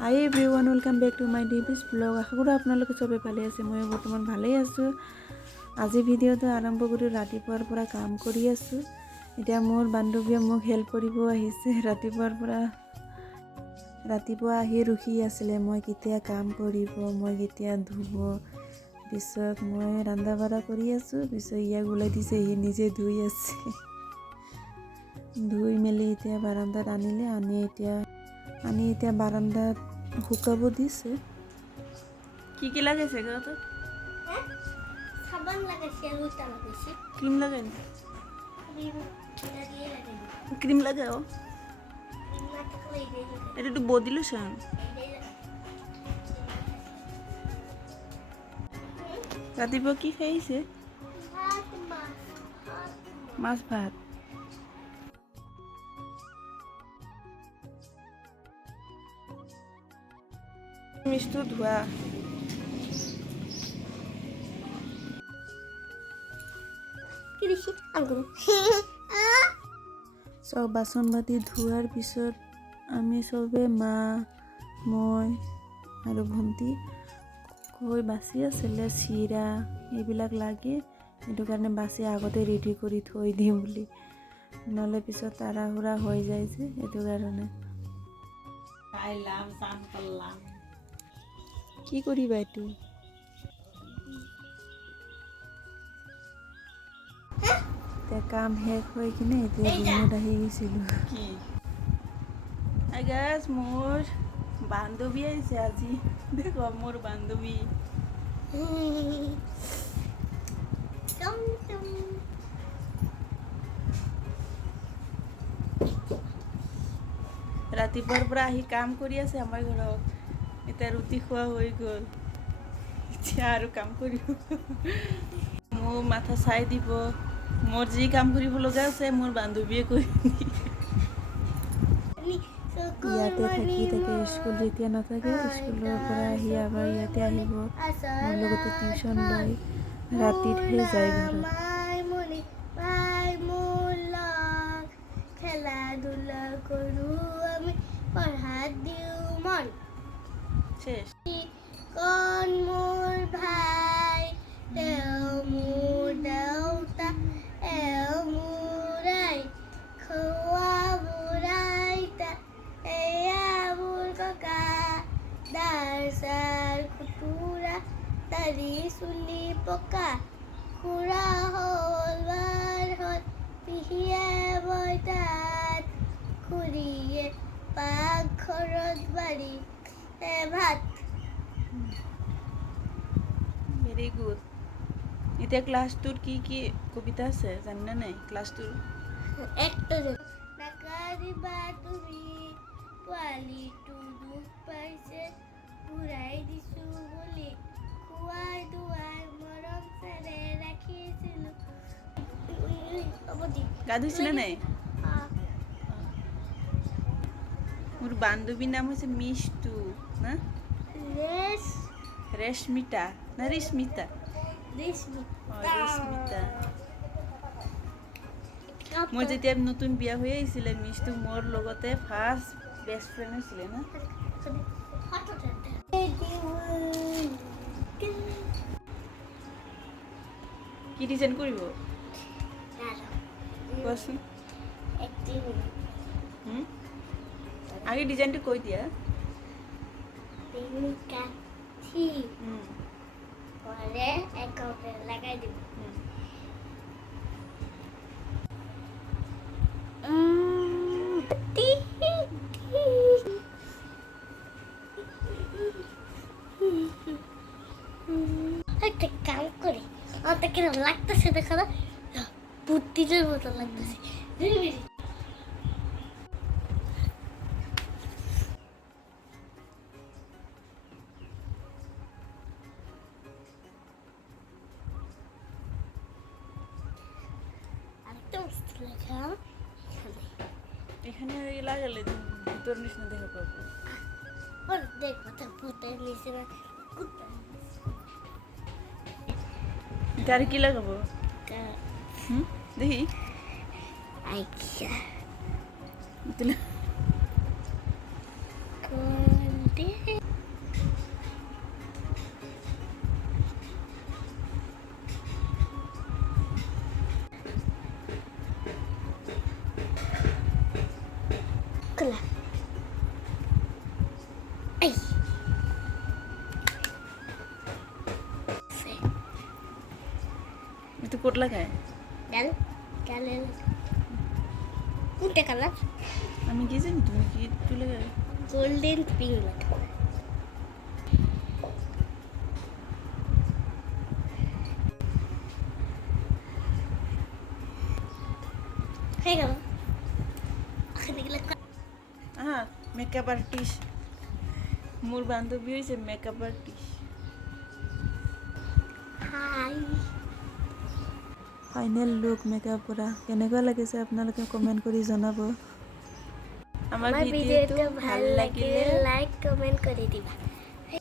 High everyone, welcome back to my ডিপিছ blog. আশা কৰোঁ আপোনালোকে চবে ভালে আছে। মই বৰ্তমান ভালেই আছোঁ। আজি ভিডিঅ'টো আৰম্ভ কৰি ৰাতিপুৱাৰ পৰা কাম কৰি আছোঁ। এতিয়া মোৰ বান্ধৱীয়ে মোক হেল্প কৰিব আহিছে। ৰাতিপুৱা আহি ৰখি আছিলে, মই কেতিয়া কাম কৰিব, মই কেতিয়া ধুব। পিছত মই ৰন্ধা বঢ়া কৰি আছোঁ। পিছত ইয়াক ওলাই দিছে, সি নিজে ধুই আছে। ধুই মেলি এতিয়া বাৰান্দাত আনি এতিয়া বাৰান্দাত শুকাব দিছে। কি লাগাইছে গাতে? সাবান লাগাইছে আর ওইটা লাগাইছে। ক্রিম লাগাইনি? ক্রিম ক্রিম দিয়ে লাগাইনি। লাগাও। ক্রিম না থাকলে এইটাই লাগাই। এটা একটু বডি লোশন। এইটাই লাগাই। ৰাতিপুৱা কি খাইছে? ভাত মাছ। মাছ ভাত। মিষ্টি ধোৱা। কি দিছি? আঙ্গুৰ। সব বাচন বাতি ধোৱাৰ পিছত আমি চবে মা, মই আৰু ভণ্টি কৈ বাচি আছিলে চিৰা এইবিলাক লাগে। সেইটো কাৰণে বাচি আগতে ৰেডি কৰি থৈ দিম বুলি, নহ'লে পিছত তাড়াহুড়া হৈ যায় যে, সেইটো কাৰণে। কি কৰিবা এইটো? এতিয়া কাম শেষ হৈ কিনে এতিয়া ৰুমত আহি গৈছিলোঁ। কি গাইজ, মোৰ বান্ধৱী আহিছে আজি। দেখো মোৰ বান্ধৱী। ৰাতিপুৱাৰ পৰা আহি কাম কৰি আছে আমাৰ ঘৰত। এতিয়া ৰুটি খোৱা হৈ গ'ল, এতিয়া আৰু কাম কৰিব। মোৰ মাথা চাই দিব। মোৰ যি কাম কৰিব লগা আছে মোৰ বান্ধৱীয়ে কৰি দিয়ে। ইয়াতে থাকি স্কুল যেতিয়া নাথাকে, স্কুলৰ পৰা আহি আবাৰ ইয়াতে আহিব। মোৰ লগতে টিউচন লয়, ৰাতিতহে যায় ঘৰত। খেলা ধূলা কৰো আমি, পঢ়াত দিওঁ মন। শেষ। কোন মোৰ ভাই, তেওঁ মোৰ দেউতা, এওঁ মোৰ আই, খোৱা বুঢ়াইতা, এয়া মোৰ ককা, দাৰ চাৰ খুতুৰা, দাড়ি চুলি পকা, খুৰা হ'ল বাৰ হ'ল, পিহিয়ে বইতাত, খুৰীয়ে পাকঘৰত বাৰী ভাত। Very good. এতিয়া ক্লাছ টুৰ কি কি কবিতা আছে জানে নাই? ক্লাছ টুৰ একটা নাকাৰিবা তুমি, পোৱালিটো দুখ পাইছে, ঘূৰাই দিছো বুলি, খুৱাই দুৱাই মৰম চেৰে ৰাখিছিলো। গা ধুইছিলে নাই? মোৰ বান্ধৱীৰ নাম হৈছে মিষ্টু না? ৰেশমিতা না ৰিস্মিতা? ৰেশমিতা। মোৰ যেতিয়া নতুন বিয়া হৈ আহিছিলে, মিষ্টু মোৰ লগতে ফাৰ্ষ্ট বেষ্ট ফ্ৰেণ্ড হৈছিলে না? কি ডিজাইন কৰিব কোৱাচোন? আগে ডিজাইনটো কৈ দিয়া। লাগাই দিব। একটা কাম করি, আমার কিরম লাগতেছে দেখো না, বুদ্ধিটার মতো লাগতেছে। এখানে লাগালে তোর নিচিনা দেখা পাবো। দেখো তো ভূতের নিচে তার কি লাগাবো? দেখি আচ্ছা দে খোলা এই itu কোট লাগায় ডাল ডাল কোনটা কালার আমি কি জানি তুমি কি তুলে গোল্ডেন পিঙ্ক লাগা হয়ে গেল ওখানে গেলে মেকআপ আর্টিস্ট মোর বান্ধবী হয়েছে মেকআপ আর্টিস্ট হাই ফাইনেল লুক মেকআপ কৰা কেনেকুৱা লাগিছে আপোনালোকে কমেণ্ট কৰি জনাব আমাৰ আমার ভিডিঅ'টো ভিডিওটা ভাল ভালো লাগিলে লাগলে লাইক কমেন্ট করে দিবা